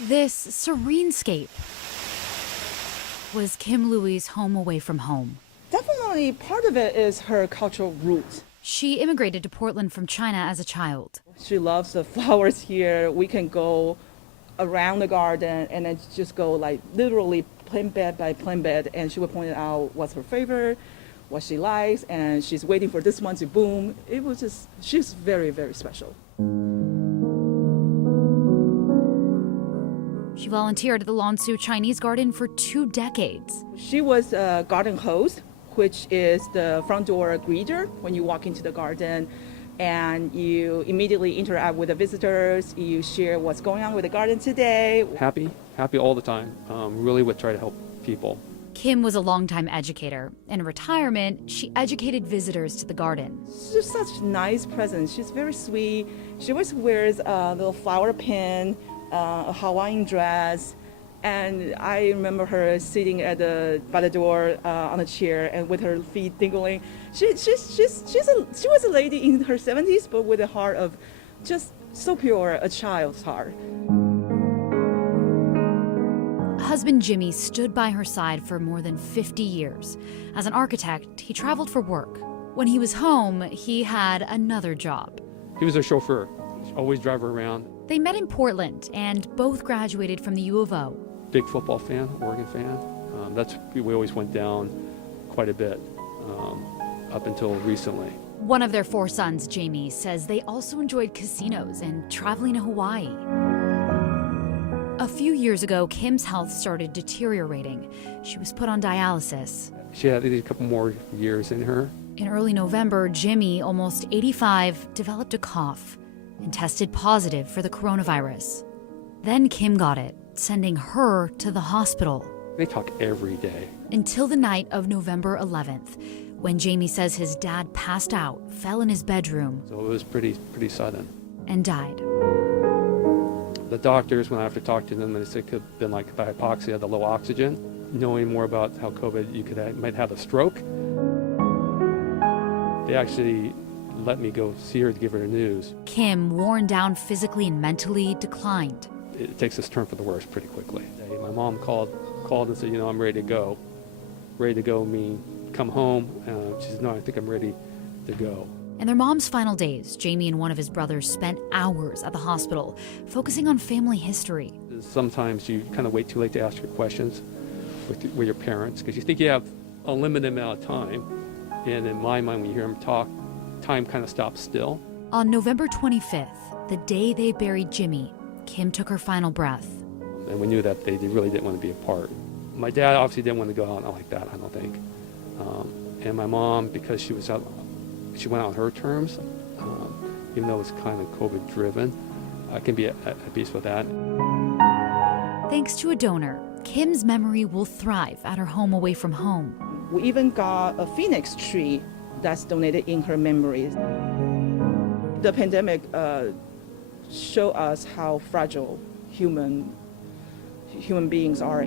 This serenescape was Kim Luey's home away from home. Definitely part of it is her cultural roots. She immigrated to Portland from China as a child. She loves the flowers here. We can go around the garden and then just go like literally plant bed by plant bed, and she would point out what's her favorite, what she likes, and she's waiting for this one to bloom. It was just, she's very, very special. She volunteered at the Lan-Su Chinese Garden for 2 decades. She was a garden host, which is the front door greeter when you walk into the garden, and you immediately interact with the visitors. You share what's going on with the garden today. Happy all the time. Really would try to help people. Kim was a longtime educator. In retirement, she educated visitors to the garden. She's such a nice presence. She's very sweet. She always wears a little flower pin, a Hawaiian dress. And I remember her sitting by the door on a chair and with her feet dingling. She was a lady in her 70s, but with a heart of just so pure, a child's heart. Husband Jimmy stood by her side for more than 50 years. As an architect, he traveled for work. When he was home, he had another job. He was a chauffeur, always drive her around. They met in Portland and both graduated from the U of O. Big football fan, Oregon fan. We always went down quite a bit up until recently. One of their 4 sons, Jamie, says they also enjoyed casinos and traveling to Hawaii. A few years ago, Kim's health started deteriorating. She was put on dialysis. She had a couple more years in her. In early November, Jimmy, almost 85, developed a cough and tested positive for the coronavirus. Then Kim got it, sending her to the hospital. They talk every day. Until the night of November 11th, when Jamie says his dad passed out, fell in his bedroom. So it was pretty sudden. And died. The doctors, when I have to talk to them, they said it could have been like by hypoxia, the low oxygen. Knowing more about how COVID, might have a stroke. They actually let me go see her to give her the news. Kim, worn down physically and mentally, declined. It takes this turn for the worse pretty quickly. My mom called and said, I'm ready to go. Ready to go mean come home. She said, no, I think I'm ready to go. In their mom's final days, Jamie and one of his brothers spent hours at the hospital, focusing on family history. Sometimes you kind of wait too late to ask your questions with your parents, because you think you have a limited amount of time. And in my mind, when you hear them talk, time kind of stops still. On November 25th, the day they buried Jimmy, Kim took her final breath. And we knew that they really didn't want to be apart. My dad obviously didn't want to go out like that, I don't think. And my mom, because she went out on her terms, even though it was kind of COVID-driven, I can be at peace with that. Thanks to a donor, Kim's memory will thrive at her home away from home. We even got a phoenix tree that's donated in her memory. The pandemic showed us how fragile human beings are.